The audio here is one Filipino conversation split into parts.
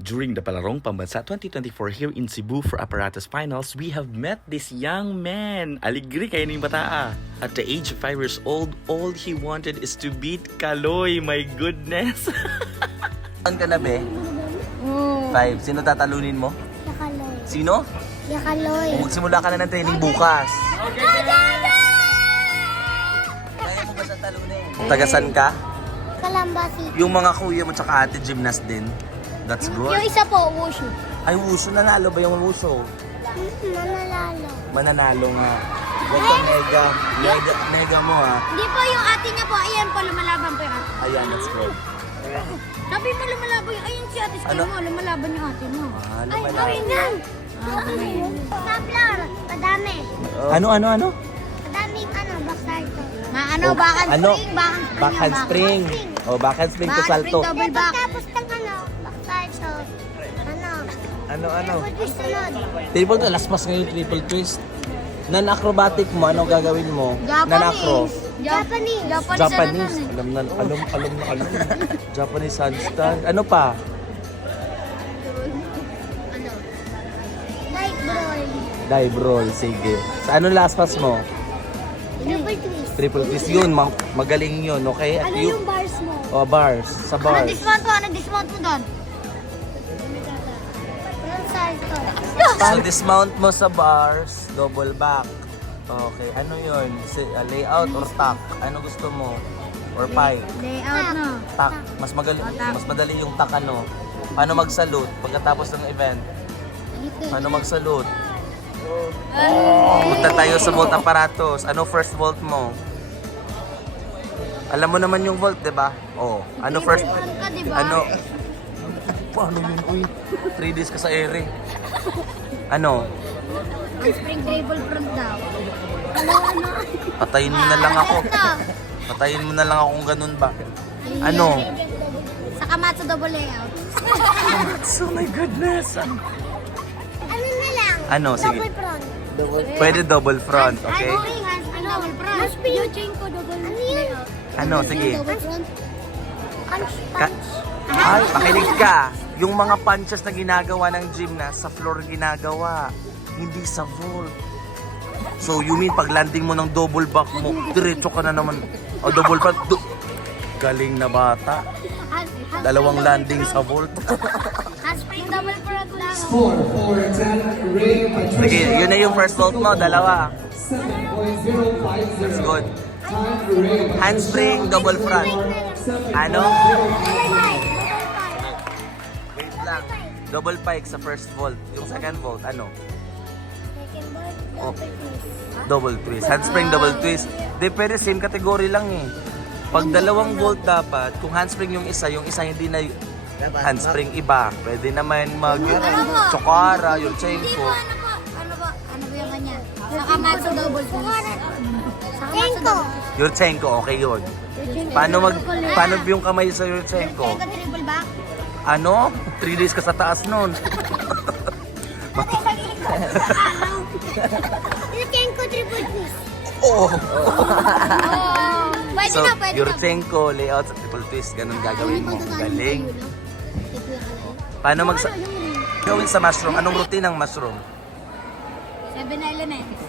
During the Palarong Pambansa 2024 here in Cebu for Apparatus Finals, we have met this young man. Aligri kayo ni Bataa. At the age of 5 years old, all he wanted is to beat Kaloy. My goodness! Saan ka na, be? 5. Sino tatalunin mo? Yakaloy. Sino? Yakaloy. Magsimula ka na ng training bukas. Kaya mo ba siya talunin? Tagasan ka? Kalambasi. Yung mga kuya mo tsaka ate gymnast din. That's good. Yung isa po, wushu. Ay, wushu. Nanalo ba yung wushu? Manalalo. Mananalo nga. Huwag kang nega. Nega mo ha. Hindi po yung ate niya po. Ayan po, lumalaban po yung ate. Ayan, that's good. Sabi mo lumalaban yung, ayun si ate Sky Ano? mo, lumalaban yung ate mo. Ah, Ay, lumalaban. ayun yan. Tablar, madami. Ano? Madaming backside to. Oh, ano? backhand spring, Backhand spring. Oh, backhand spring to salto. double back. Tapos ng backside to, Ano? Tapos sunod. Triple to. Last pass ngayon, triple twist. Non-acrobatic mo, anong gagawin mo? Non-acro. Japanese. Japanese. Alam. Japanese handstand. Ano pa? Light ball. Dive roll. Sige. Sa anong last pass mo? Double twist. Triple twist yun. Magaling yun, okay? At Ano yung bars mo? Oh, bars. Sa bars. Dismount mo doon? Front side to. So, dismount mo sa bars, double back. Okay, ano yun? Layout or tack? Ano gusto mo? Or pike? Layout na. Tack. Mas madali yung tack ano. Paano mag-salute pagkatapos ng event? Paano mag-salute? Punta tayo sa vault apparatus. Ano first vault mo? Alam mo naman yung vault, 'di ba? Oh, ano first? Ano? Paano yun? Uy, 3 days ka sa ere. Ano? Spring dribble front daw. Patayin mo na lang ako. Patayin mo na lang ako kung ganun ba. Ano? Sa Kamatsu double layout. Oh my goodness. Ano na lang? Ano? Sige. Double front. Pwede double front, okay? Handspring double front. Handspring ko double layout. Ano? Sige. Double front. Punch. Ay, pakinig ka. Yung mga punches na ginagawa ng gymnast, sa floor ginagawa. Hindi sa vault. So, you mean pag landing mo ng double back mo, diretso ka na naman. O, double back. Galing na bata. Dalawang landing sa vault. Handspring double front lang. Score for Tan Ray Patricia. Sige, yun na yung first vault mo. Dalawa. 7.050. That's good. Tan Ray Handspring, double front. Ano? Wait lang. Double pike sa first vault. Yung second vault, ano? Oh. Double twist. Handspring, double twist. Di, pero same category lang eh. Pag dalawang vault dapat, kung handspring yung isa hindi na handspring iba. Pwede naman mag-chokara, yung chain ko. Ano ba yung kanya? Sa Kamatsu double twist. Sa Kamatsu double. Yurchenko, okay yun. Paano yung kamay sa Yurchenko? Dribble back. Ano? 3 days ka sa taas nun. Yurchenko triple twist. Oo. Pwede So, na, pwede na. Yurchenko, layout sa triple twist, ganun gagawin mo. Galing. Paano gawin sa mushroom? Anong routine ng mushroom? 7 elements.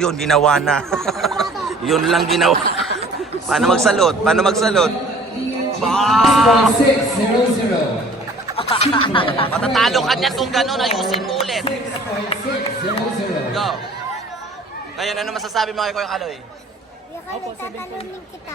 Yun, ginawa na. Yun lang ginawa. Paano magsalot? Score 6.00. Matatalo ka niyan kung gano'n, ayusin mo ulit. 6.00. Go. Ngayon, ano masasabi mo kay Kuya Kaloy? Yakaloy, tatalunin kita.